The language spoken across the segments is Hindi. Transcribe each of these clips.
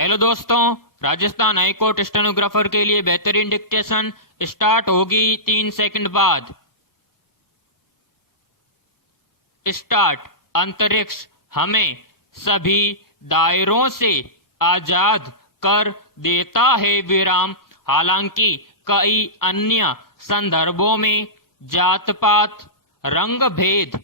हेलो दोस्तों, राजस्थान हाईकोर्ट स्टेनोग्राफर के लिए बेहतरीन डिक्टेशन स्टार्ट होगी 3 सेकंड बाद। स्टार्ट। अंतरिक्ष हमें सभी दायरों से आजाद कर देता है विराम। हालांकि कई अन्य संदर्भों में जात पात, रंग भेद,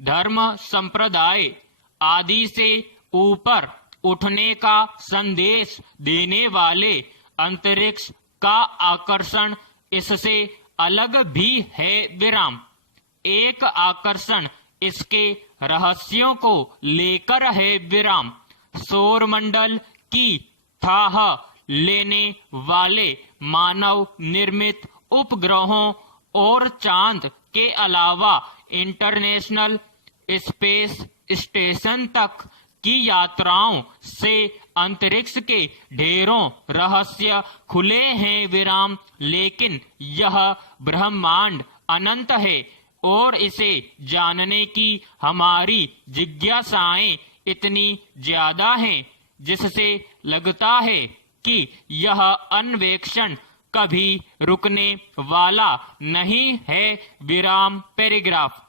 धर्म संप्रदाय आदि से ऊपर उठने का संदेश देने वाले अंतरिक्ष का आकर्षण इससे अलग भी है विराम। एक आकर्षण इसके रहस्यों को लेकर है विराम। सौरमंडल की थाह लेने वाले मानव निर्मित उपग्रहों और चांद के अलावा इंटरनेशनल स्पेस स्टेशन तक की यात्राओं से अंतरिक्ष के ढेरों रहस्य खुले हैं विराम। लेकिन यह ब्रह्मांड अनंत है और इसे जानने की हमारी जिज्ञासाएं इतनी ज्यादा हैं जिससे लगता है कि यह अन्वेषण कभी रुकने वाला नहीं है विराम। पैराग्राफ।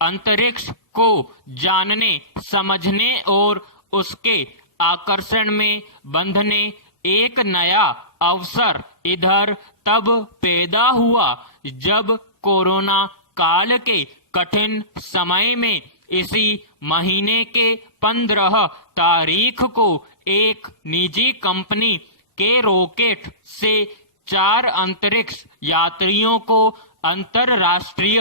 अंतरिक्ष को जानने, समझने और उसके आकर्षण में बंधने एक नया अवसर इधर तब पैदा हुआ जब कोरोना काल के कठिन समय में इसी महीने के 15 तारीख को एक निजी कंपनी के रॉकेट से 4 अंतरिक्ष यात्रियों को अंतरराष्ट्रीय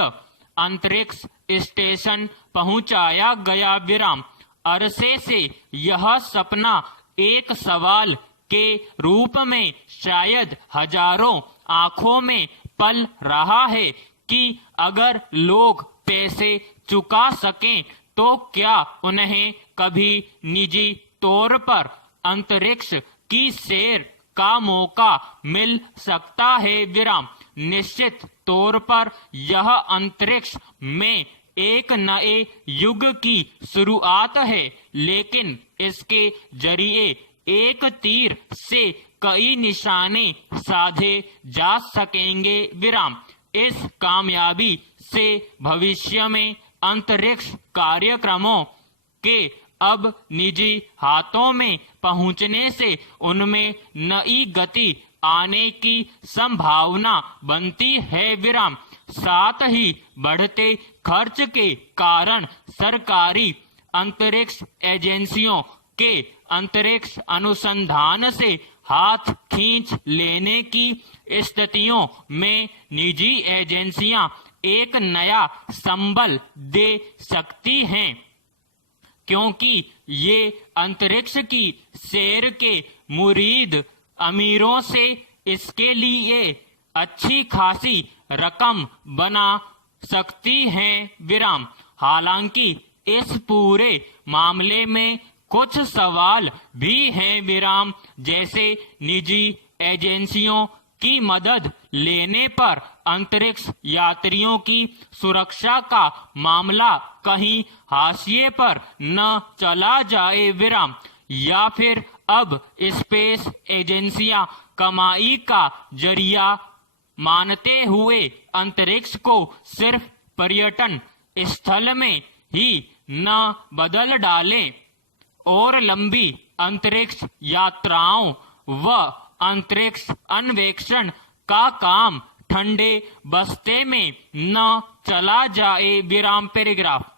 अंतरिक्ष स्टेशन पहुंचाया गया विराम। अरसे से यह सपना एक सवाल के रूप में शायद हजारों आंखों में पल रहा है कि अगर लोग पैसे चुका सकें तो क्या उन्हें कभी निजी तौर पर अंतरिक्ष की सैर का मौका मिल सकता है विराम। निश्चित तौर पर यह अंतरिक्ष में एक नए युग की शुरुआत है, लेकिन इसके जरिए एक तीर से कई निशाने साधे जा सकेंगे विराम। इस कामयाबी से भविष्य में अंतरिक्ष कार्यक्रमों के अब निजी हाथों में पहुंचने से उनमें नई गति आने की संभावना बनती है विराम। साथ ही बढ़ते खर्च के कारण सरकारी अंतरिक्ष एजेंसियों के अंतरिक्ष अनुसंधान से हाथ खींच लेने की स्थितियों में निजी एजेंसियां एक नया संबल दे सकती हैं, क्योंकि ये अंतरिक्ष की सैर के मुरीद अमीरों से इसके लिए अच्छी खासी रकम बना सकती हैं विराम। हालांकि इस पूरे मामले में कुछ सवाल भी हैं विराम, जैसे निजी एजेंसियों की मदद लेने पर अंतरिक्ष यात्रियों की सुरक्षा का मामला कहीं हाशिए पर न चला जाए विराम, या फिर अब स्पेस एजेंसियां कमाई का जरिया मानते हुए अंतरिक्ष को सिर्फ पर्यटन स्थल में ही न बदल डालें और लंबी अंतरिक्ष यात्राओं व अंतरिक्ष अन्वेषण का काम ठंडे बस्ते में न चला जाए विराम। पैराग्राफ।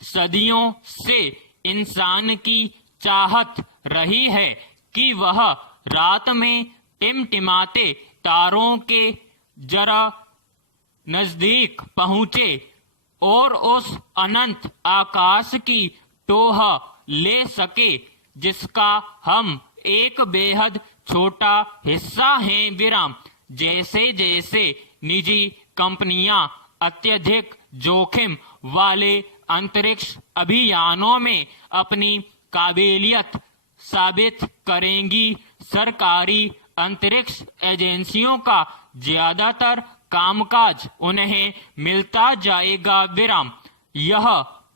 सदियों से इंसान की चाहत रही है कि वह रात में टिमटिमाते तारों के जरा नजदीक पहुंचे और उस अनंत आकाश की टोह ले सके जिसका हम एक बेहद छोटा हिस्सा हैं विराम। जैसे जैसे निजी कंपनियां अत्यधिक जोखिम वाले अंतरिक्ष अभियानों में अपनी काबिलियत साबित करेंगी, सरकारी अंतरिक्ष एजेंसियों का ज्यादातर कामकाज उन्हें मिलता जाएगा विराम। यह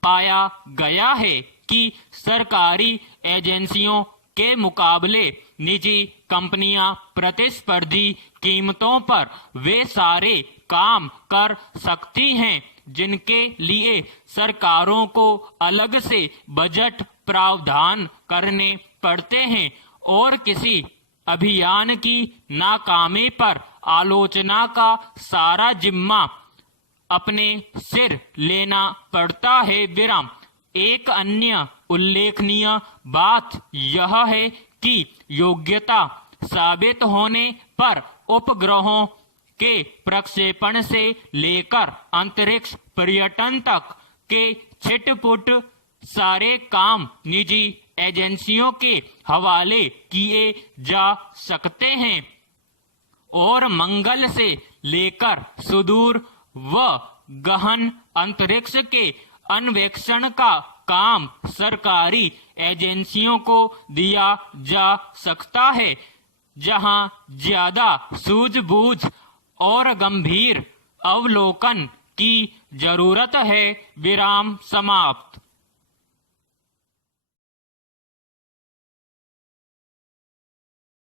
पाया गया है कि सरकारी एजेंसियों के मुकाबले निजी कंपनियां प्रतिस्पर्धी कीमतों पर वे सारे काम कर सकती हैं जिनके लिए सरकारों को अलग से बजट प्रावधान करने पड़ते हैं, और किसी अभियान की नाकामी पर आलोचना का सारा जिम्मा अपने सिर लेना पड़ता है। विराम। एक अन्य उल्लेखनीय बात यह है कि योग्यता साबित होने पर उपग्रहों के प्रक्षेपण से लेकर अंतरिक्ष पर्यटन तक के छिटपुट सारे काम निजी एजेंसियों के हवाले किए जा सकते हैं, और मंगल से लेकर सुदूर व गहन अंतरिक्ष के अन्वेषण का काम सरकारी एजेंसियों को दिया जा सकता है, जहां ज्यादा सूझबूझ और गंभीर अवलोकन की जरूरत है। विराम समाप्त।